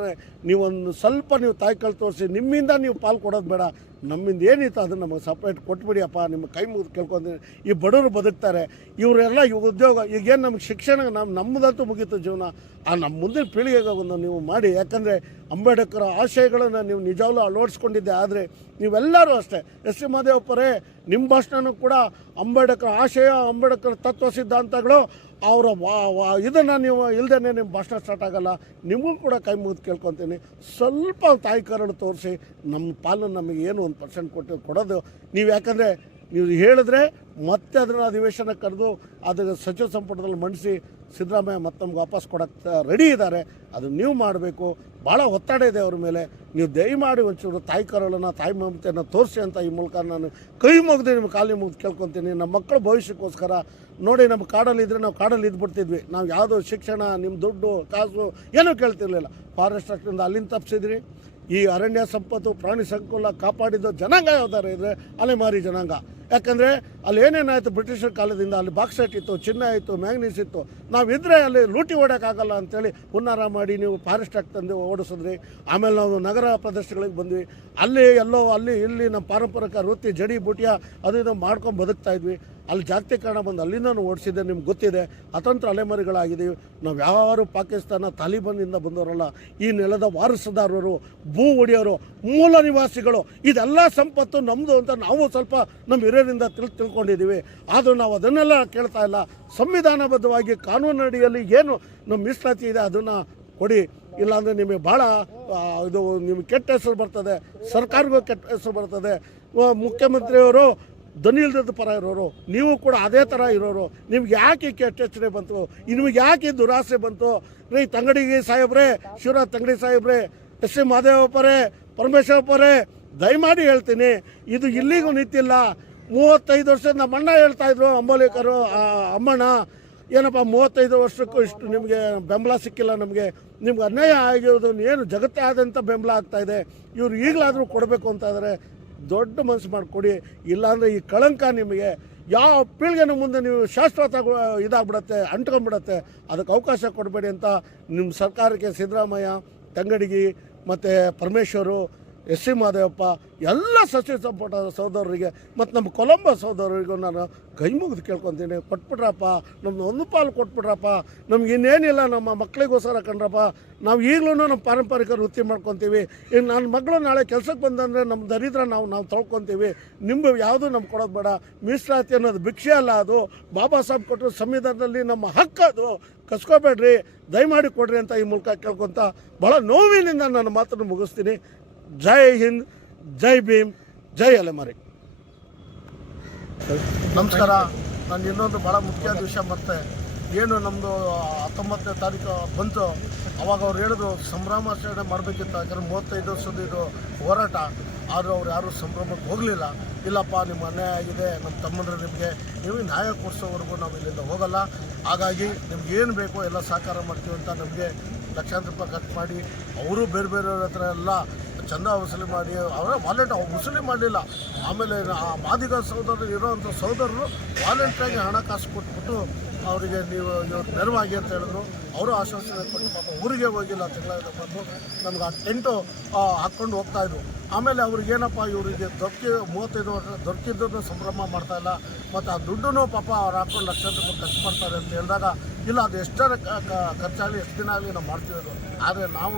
ನೀವೊಂದು ಸ್ವಲ್ಪ ನೀವು ತಾಯಿ ಕಲ್ ತೋರಿಸಿ, ನಿಮ್ಮಿಂದ ನೀವು ಪಾಲು ಕೊಡೋದು ಬೇಡ. ನಮ್ಮಿಂದ ಏನಿತ್ತು ಅದನ್ನು ನಮಗೆ ಸಪ್ರೇಟ್ ಕೊಟ್ಬಿಡಿಯಪ್ಪ, ನಿಮ್ಮ ಕೈ ಮುಗಿದು ಕೇಳ್ಕೊಂತೀನಿ ಈ ಬಡವರು ಬದುಕ್ತಾರೆ. ಇವರೆಲ್ಲ ಈ ಉದ್ಯೋಗ ಈಗೇನು ನಮಗೆ ಶಿಕ್ಷಣ ನಮ್ಮ ನಮ್ಮದಂತೂ ಮುಗೀತು ಜೀವನ. ಆ ನಮ್ಮ ಮುಂದಿನ ಪೀಳಿಗೆಗೆ ಒಂದು ನೀವು ಮಾಡಿ. ಯಾಕಂದರೆ ಅಂಬೇಡ್ಕರ್ ಆಶಯಗಳನ್ನು ನೀವು ನಿಜವಾಗ್ಲೂ ಅಳವಡಿಸ್ಕೊಂಡಿದ್ದೆ. ಆದರೆ ನೀವೆಲ್ಲರೂ ಅಷ್ಟೇ. ಎಸ್ ಸಿ ಮಾದೇವಪ್ಪರೇ ನಿಮ್ಮ ಭಾಷಣನೂ ಕೂಡ ಅಂಬೇಡ್ಕರ್ ಆಶಯ, ಅಂಬೇಡ್ಕರ್ ತತ್ವ ಸಿದ್ಧಾಂತಗಳು, ಅವರ ಇದನ್ನು ನೀವು ಇಲ್ಲದೇ ನಿಮ್ಮ ಭಾಷಣ ಸ್ಟಾರ್ಟ್ ಆಗೋಲ್ಲ. ನಿಮಗೂ ಕೂಡ ಕೈ ಮುಗಿದು ಕೇಳ್ಕೊತೀನಿ. ಸ್ವಲ್ಪ ತಾಯಿ ಕರಡು ತೋರಿಸಿ ನಮ್ಮ ಪಾಲನ್ನು ನಮಗೆ ಏನು ಒಂದು ಪರ್ಸೆಂಟ್ ಕೊಟ್ಟು ಕೊಡೋದು. ನೀವು ಯಾಕಂದರೆ ನೀವು ಹೇಳಿದ್ರೆ ಮತ್ತೆ ಅದರ ಅಧಿವೇಶನ ಕರೆದು ಅದನ್ನು ಸಚಿವ ಸಂಪುಟದಲ್ಲಿ ಮಂಡಿಸಿ ಸಿದ್ದರಾಮಯ್ಯ ಮತ್ತೊಮ್ಮೆ ವಾಪಸ್ ಕೊಡಕ್ಕೆ ರೆಡಿ ಇದ್ದಾರೆ ಅದನ್ನು ನೀವು ಮಾಡಬೇಕು. ಭಾಳ ಒತ್ತಡ ಇದೆ ಅವ್ರ ಮೇಲೆ. ನೀವು ದಯಮಾಡಿ ಒಂಚೂರು ತಾಯಿ ಕರಳನ್ನು, ತಾಯಿ ಮಮತೆಯನ್ನು ತೋರಿಸಿ ಅಂತ ಈ ಮೂಲಕ ನಾನು ಕೈ ಮುಗಿದು ನಿಮ್ಮ ಕಾಲಿ ಮುಗಿದು ಕೇಳ್ಕೊತೀನಿ. ನಮ್ಮ ಮಕ್ಕಳ ಭವಿಷ್ಯಕ್ಕೋಸ್ಕರ ನೋಡಿ ನಮ್ಮ ಕಾಡಲ್ಲಿ ಇದ್ರೆ ನಾವು ಕಾಡಲ್ಲಿ ಇದ್ಬಿಡ್ತಿದ್ವಿ. ನಾವು ಯಾವುದೋ ಶಿಕ್ಷಣ ನಿಮ್ಮ ದುಡ್ಡು, ಕಾಸು ಏನೂ ಕೇಳ್ತಿರ್ಲಿಲ್ಲ. ಫಾರೆಸ್ಟ್ ಅಷ್ಟಿಂದ ಅಲ್ಲಿಂದ ತಪ್ಪಿಸಿದ್ರಿ ಈ ಅರಣ್ಯ ಸಂಪತ್ತು ಪ್ರಾಣಿ ಸಂಕುಲ ಕಾಪಾಡಿದ ಜನಾಂಗ ಯಾವ್ದಾರ ಇದ್ರೆ ಅಲೆಮಾರಿ ಜನಾಂಗ. ಯಾಕಂದರೆ ಅಲ್ಲಿ ಏನೇನಾಯಿತು ಬ್ರಿಟಿಷರ ಕಾಲದಿಂದ? ಅಲ್ಲಿ ಬಾಕ್ಸೈಟ್ ಇತ್ತು, ಚಿನ್ನ ಇತ್ತು, ಮ್ಯಾಂಗ್ನೀಸ್ ಇತ್ತು. ನಾವಿದ್ರೆ ಅಲ್ಲಿ ಲೂಟಿ ಓಡೋಕ್ಕಾಗಲ್ಲ ಅಂತೇಳಿ ಹುನ್ನಾರ ಮಾಡಿ ನೀವು ಫಾರೆಸ್ಟ್ ಆಗಿ ತಂದು ಓಡಿಸಿದ್ರಿ. ಆಮೇಲೆ ನಾವು ನಗರ ಪ್ರದೇಶಗಳಿಗೆ ಬಂದ್ವಿ. ಅಲ್ಲಿ ಎಲ್ಲೋ, ಅಲ್ಲಿ ಇಲ್ಲಿ ನಮ್ಮ ಪಾರಂಪರಿಕ ವೃತ್ತಿ, ಜಡಿ ಬುಟಿಯ ಅದು ಇದು ಮಾಡ್ಕೊಂಡು ಬದುಕ್ತಾ ಇದ್ವಿ. ಅಲ್ಲಿ ಜಾಗತೀಕರಣ ಬಂದು ಅಲ್ಲಿಂದ ಓಡಿಸಿದ್ದೆ, ನಿಮ್ಗೆ ಗೊತ್ತಿದೆ. ಅತಂತ್ರ ಅಲೆಮಾರಿಗಳಾಗಿದ್ದೀವಿ. ನಾವು ಯಾರು ಪಾಕಿಸ್ತಾನ ತಾಲಿಬಾನಿಂದ ಬಂದವರಲ್ಲ, ಈ ನೆಲದ ವಾರಸುದಾರರು, ಭೂ ಒಡೆಯೋರು, ಮೂಲ ನಿವಾಸಿಗಳು, ಇದೆಲ್ಲ ಸಂಪತ್ತು ನಮ್ಮದು ಅಂತ ನಾವು ಸ್ವಲ್ಪ ನಮ್ಮ ಹಿರಿಯರಿಂದ ತಿಳ್, ತಿಳ್ಕೊಂಡಿದ್ದೀವಿ. ಆದರೂ ನಾವು ಅದನ್ನೆಲ್ಲ ಕೇಳ್ತಾ ಇಲ್ಲ. ಸಂವಿಧಾನಬದ್ಧವಾಗಿ ಕಾನೂನು ಅಡಿಯಲ್ಲಿ ಏನು ನಮ್ಮ ಮೀಸಲಾತಿ ಇದೆ ಅದನ್ನು ಕೊಡಿ. ಇಲ್ಲಾಂದರೆ ನಿಮಗೆ ಭಾಳ ಇದು ನಿಮಗೆ ಕೆಟ್ಟ ಹೆಸರು ಬರ್ತದೆ. ಸರ್ಕಾರಗೂ ಕೆಟ್ಟ ಹೆಸರು ಬರ್ತದೆ. ಮುಖ್ಯಮಂತ್ರಿಯವರು ಧ್ವನಿಲ್ದದ ಪರ ಇರೋರು. ನೀವು ಕೂಡ ಅದೇ ಥರ ಇರೋರು. ನಿಮ್ಗೆ ಯಾಕೆ ಕೆಟ್ಟ ಹೆಸರೇ ಬಂತು? ನಿಮ್ಗೆ ಯಾಕೆ ದುರಾಸೆ ಬಂತು? ರೀ ತಂಗಡಿ ಸಾಹೇಬ್ರೆ, ಶಿವರಾಜ್ ತಂಗಡಿ ಸಾಹೇಬ್ರೆ, ಎಸ್ ಎ ಮಾದೇವಪ್ಪರೇ ಪರಮೇಶ್ವರಪ್ಪರೇ ದಯಮಾಡಿ ಹೇಳ್ತೀನಿ. ಇದು ಇಲ್ಲಿಗೂ ನಿಂತಿಲ್ಲ. ಮೂವತ್ತೈದು ವರ್ಷದ ನಮ್ಮ ಅಣ್ಣ ಹೇಳ್ತಾ ಇದ್ರು, ಅಂಬೋಲಿಕರು ಅಮ್ಮಣ್ಣ, ಏನಪ್ಪ, ಮೂವತ್ತೈದು ವರ್ಷಕ್ಕೂ ಇಷ್ಟು ನಿಮಗೆ ಬೆಂಬಲ ಸಿಕ್ಕಿಲ್ಲ, ನಮಗೆ, ನಿಮ್ಗೆ ಅನ್ಯಾಯ ಆಗಿರೋದು, ಏನು ಜಗತ್ತೇ ಆದಂಥ ಬೆಂಬಲ ಆಗ್ತಾ ಇದೆ, ಇವ್ರು ಈಗಲಾದರೂ ಕೊಡಬೇಕು ಅಂತ ಇದ್ದಾರೆ ದೊಡ್ಡ ಮನಸ್ಸು ಮಾಡಿಕೊಡಿ, ಇಲ್ಲಾಂದರೆ ಈ ಕಳಂಕ ನಿಮಗೆ ಯಾವ ಪೀಳಿಗೆನ ಮುಂದೆ ನೀವು ಶಾಶ್ವತ ಇದಾಗ್ಬಿಡತ್ತೆ, ಅಂಟ್ಕೊಂಡ್ಬಿಡತ್ತೆ, ಅದಕ್ಕೆ ಅವಕಾಶ ಕೊಡಬೇಡಿ ಅಂತ ನಿಮ್ಮ ಸರ್ಕಾರಕ್ಕೆ ಸಿದ್ದರಾಮಯ್ಯ, ತಂಗಡಿಗಿ, ಮತ್ತು ಪರಮೇಶ್ವರು ಎಸ್ ಸಿ ಮಹದೇವಪ್ಪ ಎಲ್ಲ ಸಚಿವ ಸಂಪುಟ ಸಹೋದರರಿಗೆ ಮತ್ತು ನಮ್ಮ ಕೊಲಂಬ ಸಹೋದರರಿಗೂ ನಾನು ಕೈ ಮುಗಿದು ಕೇಳ್ಕೊತೀನಿ. ಕೊಟ್ಬಿಟ್ರಪ್ಪ ನಮ್ದು ಒಂದು ಪಾಲು ಕೊಟ್ಬಿಟ್ರಪ್ಪ ನಮ್ಗೆ ಇನ್ನೇನಿಲ್ಲ, ನಮ್ಮ ಮಕ್ಕಳಿಗೋಸ್ಕರ ಕಂಡ್ರಪ್ಪ ನಾವು ಈಗಲೂ ನಮ್ಮ ಪಾರಂಪರಿಕ ವೃತ್ತಿ ಮಾಡ್ಕೊತೀವಿ. ಇನ್ನು ನನ್ನ ಮಗಳು ನಾಳೆ ಕೆಲಸಕ್ಕೆ ಬಂದಂದರೆ ನಮ್ಮ ದರಿದ್ರ ನಾವು ನಾವು ತೊಳ್ಕೊತೀವಿ. ನಿಮ್ಮ ಯಾವುದು ನಮ್ಗೆ ಕೊಡೋದು ಬೇಡ. ಮೀಸಲಾತಿ ಅನ್ನೋದು ಭಿಕ್ಷೆ ಅಲ್ಲ ಅದು. ಬಾಬಾ ಸಾಹೇಬ್ ಕೊಟ್ಟರು ಸಂವಿಧಾನದಲ್ಲಿ ನಮ್ಮ ಹಕ್ಕದು ಕಸ್ಕೋಬೇಡ್ರಿ, ದಯಮಾಡಿ ಕೊಡ್ರಿ ಅಂತ ಈ ಮೂಲಕ ಕೇಳ್ಕೊತ ಭಾಳ ನೋವಿನಿಂದ ನಾನು ಮಾತನ್ನು ಮುಗಿಸ್ತೀನಿ. ಜೈ ಹಿಂದ್, ಜೈ ಭೀಮ್, ಜೈ ಅಲೆಮಾರಿ. ನಮಸ್ಕಾರ. ನಾನು ಇನ್ನೊಂದು ಭಾಳ ಮುಖ್ಯ ವಿಷಯ ಮತ್ತೆ ಏನು ನಮ್ಮದು ಹತ್ತೊಂಬತ್ತನೇ ತಾರೀಕು ಬಂತು. ಅವಾಗ ಅವ್ರು ಹೇಳಿದ್ರು ಸಂಭ್ರಮಾಚರಣೆ ಮಾಡಬೇಕಿತ್ತು. ಯಾಕಂದ್ರೆ ಮೂವತ್ತೈದು ವರ್ಷದ ಇದು ಹೋರಾಟ. ಆದರೂ ಅವ್ರು ಯಾರೂ ಸಂಭ್ರಮಕ್ಕೆ ಹೋಗಲಿಲ್ಲ. ಇಲ್ಲಪ್ಪ ನಿಮ್ಮ ಅನ್ಯಾಯ ಆಗಿದೆ. ನಮ್ಮ ತಮ್ಮಂದ್ರೆ ನಿಮಗೆ, ನೀವು ನ್ಯಾಯ ಕೊಡಿಸೋವರೆಗೂ ನಾವು ಇಲ್ಲಿಂದ ಹೋಗಲ್ಲ. ಹಾಗಾಗಿ ನಿಮ್ಗೆ ಏನು ಬೇಕೋ ಎಲ್ಲ ಸಹಕಾರ ಮಾಡ್ತೀವಿ ಅಂತ ನಮಗೆ ಲಕ್ಷಾಂತರ ರೂಪಾಯಿ ಖರ್ಚು ಮಾಡಿ, ಅವರು ಬೇರೆ ಬೇರೆಯವ್ರ ಹತ್ರ ಎಲ್ಲ ಚಂದ ವಸೂಲಿ ಮಾಡಿ, ಅವರ ವಾಲೆಂಟ್ ವಸೂಲಿ ಮಾಡಲಿಲ್ಲ. ಆಮೇಲೆ ಆ ಮಾದಿಗ ಸಹೋದರರು ಇರೋವಂಥ ಸಹೋದರರು ವಾಲೆಂಟ್ರಾಗಿ ಹಣಕಾಸು ಕೊಟ್ಬಿಟ್ಟು ಅವರಿಗೆ ನೀವು ಇವತ್ತು ನೆರವಾಗಿ ಅಂತ ಹೇಳಿದ್ರು. ಅವರು ಆಶ್ವಾಸನೆ ಕೊಟ್ಟು ಪಾಪ ಊರಿಗೆ ಹೋಗಿಲ್ಲ ತಿಂಗಳ ಬಂದು. ನಮ್ಗೆ ಆ ಟೆಂಟು ಹಾಕ್ಕೊಂಡು ಹೋಗ್ತಾ ಇದ್ರು ಆಮೇಲೆ ಅವ್ರಿಗೇನಪ್ಪ ಇವರಿಗೆ ದೊರಕಿ ಮೂವತ್ತೈದು ವರ್ಷ ದೊರಕಿದ್ದನ್ನು ಸಂಭ್ರಮ ಮಾಡ್ತಾ ಇಲ್ಲ. ಮತ್ತು ಆ ದುಡ್ಡು ಪಾಪ ಅವ್ರು ಹಾಕ್ಕೊಂಡು ಲಕ್ಷ ರೂಪಾಯಿ ಖರ್ಚು ಮಾಡ್ತಾರೆ ಅಂತ ಹೇಳಿದಾಗ, ಇಲ್ಲ, ಅದು ಎಷ್ಟರ ಖರ್ಚಾಗಲಿ, ಎಷ್ಟು ದಿನ ಆಗಲಿ ನಾವು ಮಾಡ್ತೀವಿ ಅದು. ಆದರೆ ನಾವು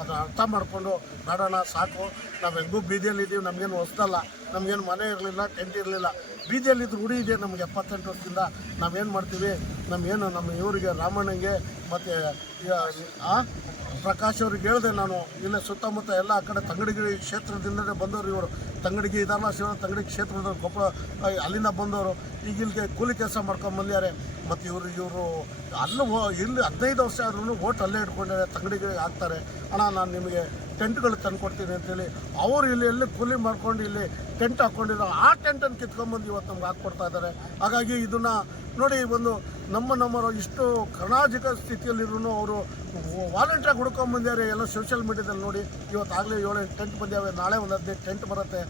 ಅದನ್ನು ಅರ್ಥ ಮಾಡಿಕೊಂಡು ನಡೋಣ ಸಾಕು. ನಾವು ಹೆಂಗೂ ಬೀದಿಯಲ್ಲಿ ಇದ್ದೀವಿ ನಮಗೇನು ಹೊಸ್ದಲ್ಲ. ನಮಗೇನು ಮನೆ ಇರಲಿಲ್ಲ, ಟೆಂಟ್ ಇರಲಿಲ್ಲ. ಬೀದಿಯಲ್ಲಿದ್ದು ರೂಢಿ ಇದೆ, ನಮಗೆ ಎಪ್ಪತ್ತೆಂಟು ವರ್ಷದಿಂದ ನಾವೇನು ಮಾಡ್ತೀವಿ ನಮಗೇನು ನಮ್ಮ ಇವರಿಗೆ, ರಾಮಣ್ಣಂಗೆ, ಮತ್ತು ಆ ಪ್ರಕಾಶ್ ಅವ್ರಿಗೆ ಹೇಳಿದೆ ನಾನು, ಇಲ್ಲೇ ಸುತ್ತಮುತ್ತ ಎಲ್ಲ ಆ ಕಡೆ ತಂಗಡಿಗಿ ಕ್ಷೇತ್ರದಿಂದಲೇ ಬಂದವರು ಇವರು. ತಂಗಡಿಗಿ ಇದಾರಲ್ಲ ಶಿವ ತಂಗಡಿ ಕ್ಷೇತ್ರದ ಕೊಪ್ಪಳ ಅಲ್ಲಿಂದ ಬಂದವರು. ಈಗ ಇಲ್ಲಿಗೆ ಕೂಲಿ ಕೆಲಸ ಮಾಡ್ಕೊಂಡು ಬಂದಿದ್ದಾರೆ ಮತ್ತು ಇವರು ಇವರು, ಅಲ್ಲೂ ಇಲ್ಲಿ ಹದಿನೈದು ವರ್ಷ ಆದ್ರೂ ಓಟ್ ಅಲ್ಲೇ ಇಟ್ಕೊಂಡಿದ್ದಾರೆ ತಂಗಡಿಗೆ ಹಾಕ್ತಾರೆ. ಅಣ್ಣ, ನಾನು ನಿಮಗೆ ಟೆಂಟ್ಗಳು ತಂದು ಕೊಡ್ತೀನಿ ಅಂತೇಳಿ ಅವರು ಇಲ್ಲಿ ಎಲ್ಲಿ ಕೂಲಿ ಮಾಡ್ಕೊಂಡು ಇಲ್ಲಿ ಟೆಂಟ್ ಹಾಕ್ಕೊಂಡಿರೋ ಆ ಟೆಂಟನ್ನು ಕಿತ್ಕೊಂಡ್ಬಂದು ಇವತ್ತು ನಮ್ಗೆ ಹಾಕ್ಕೊಡ್ತಾ ಇದ್ದಾರೆ. ಹಾಗಾಗಿ ಇದನ್ನು ನೋಡಿ ಒಂದು ನಮ್ಮ ನಮ್ಮ ಇಷ್ಟು ಕರ್ನಾಟಕ ಸ್ಥಿತಿಯಲ್ಲಿರೂ ಅವರು ವಾಲಂಟಿಯರ್ ಹುಡ್ಕೊಂಬಂದಿದ್ದಾರೆ ಎಲ್ಲ ಸೋಷಿಯಲ್ ಮೀಡಿಯಾದಲ್ಲಿ ನೋಡಿ. ಇವತ್ತಾಗಲೇ ಏಳು ಟೆಂಟ್ ಬಂದ್ಯಾವೆ, ನಾಳೆ ಒಂದು ಹದಿನೈದು ಟೆಂಟ್ ಬರುತ್ತೆ.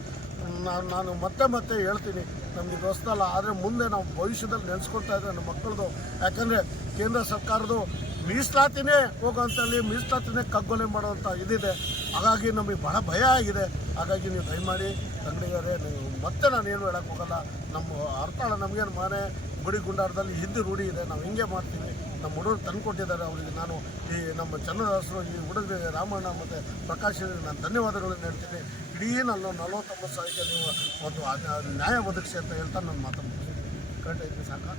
ನಾನು ನಾನು ಮತ್ತೆ ಮತ್ತೆ ಹೇಳ್ತೀನಿ, ನಮಗೆ ದೋಸ್ತಲ್ಲ ಆದರೆ ಮುಂದೆ ನಾವು ಭವಿಷ್ಯದಲ್ಲಿ ನೆನೆಸ್ಕೊಳ್ತಾ ಇದ್ದರೆ ನಮ್ಮ ಮಕ್ಕಳದು, ಯಾಕಂದರೆ ಕೇಂದ್ರ ಸರ್ಕಾರದ್ದು ಮೀಸಲಾತಿನೇ ಹೋಗೋಂಥಲ್ಲಿ ಮೀಸಲಾತಿನೇ ಕಗ್ಗೊಲೆ ಮಾಡುವಂಥ ಇದಿದೆ. ಹಾಗಾಗಿ ನಮಗೆ ಬಹಳ ಭಯ ಆಗಿದೆ. ಹಾಗಾಗಿ ನೀವು ದಯಮಾಡಿ ತಂಗಡಿಗರೇ ನೀವು ಮತ್ತೆ ನಾನು ಏನು ಹೇಳಕ್ಕೆ ಹೋಗಲ್ಲ. ನಮ್ಮ ಅರ್ಥಾಳ ನಮಗೇನು ಮನೆ ಗುಡಿ ಗುಂಡಾರದಲ್ಲಿ ಹಿಂದಿ ರೂಢಿ ಇದೆ, ನಾವು ಹಿಂಗೆ ಮಾಡ್ತೀವಿ. ನಮ್ಮ ಹುಡುಗರು ತಂದು ಕೊಟ್ಟಿದ್ದಾರೆ ಅವರಿಗೆ. ನಾನು ಈ ನಮ್ಮ ಚನ್ನದಾಸರು ಈ ಹುಡುಗರಿಗೆ ರಾಮಣ್ಣ ಮತ್ತು ಪ್ರಕಾಶ್ ನಾನು ಧನ್ಯವಾದಗಳನ್ನು ಹೇಳ್ತೀನಿ. ಇಡೀ ನಾನು ನಲವತ್ತೊಂಬತ್ತು ಸಾವಿರಕ್ಕೆ ನೀವು ಒಂದು ನ್ಯಾಯ ಒದಗಿಸಿ ಅಂತ ಹೇಳ್ತಾ ನಾನು ಮಾತನ್ನು ಕರೆಕ್ಟ್ ಐತಿ ಸಾಕ?